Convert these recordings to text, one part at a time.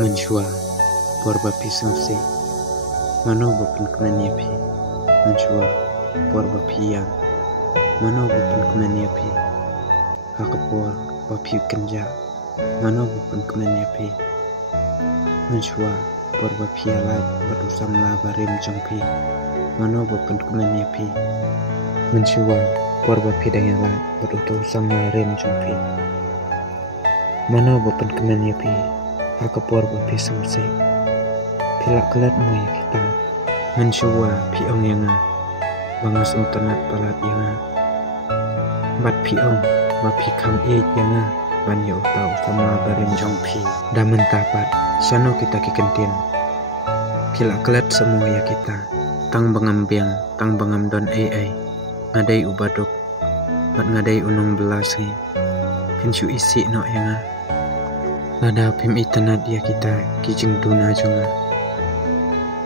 Menchua porba pisau se mano bapun kemania pi menchua porba piang mano bapun kemania pi hakapor bapi kenja mano bapun kemania pi menchua porba pialat badusam la barem jongpi mano bapun kemania pi menchua porba pidangalat badusam la rem jongpi mano bapun kemania pi hakapor bapi sumse pilak kelat moya kita mencoba piong yang bangas internet palat yang bat piong bapi kam yang banyak utau sama barin jongpi dan mentapat sano kita kikentin pilak kelat semua ya kita tang bangambiang tang bangam don ai ngadai ubaduk bat ngadai unong belasi pincu isi no yang lada pim internet ya kita kijing duna juga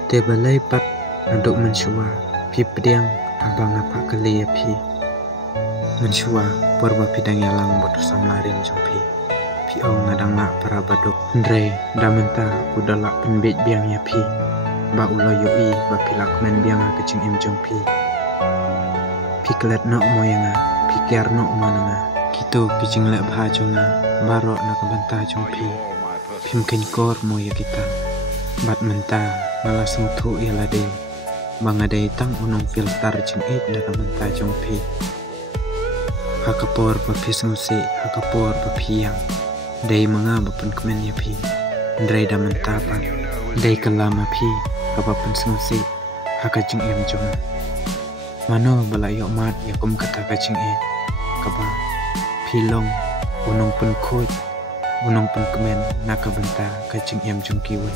te balai pat aduk menchua pi pediang abang apa kali ya pi menchua porba pidang yalang botu samlaring jompi pi ong ngadang la para baduk ndre damenta udala penbet biang ya pi ba ulo yoi ba pilak men biang kecing im jompi pi kelet no moyanga pi kiar no mananga kitu kijing lek bhajonga barok nak bantah jompi pim kenkor moya kita bat menta malasung thu ya lade bangadai tang unong filter jing et nak bantah jompi hakapor bapi sungsi hakapor bapi yang dai manga bapun kemen ya pi ndrai da menta pa dai kalama pi kapapun sungsi hakajing em jong mano bala yo mat ya kum kata kajing e kaba pilong unong pun khoj unong pun kemen nak bantah kajing em jong kiwe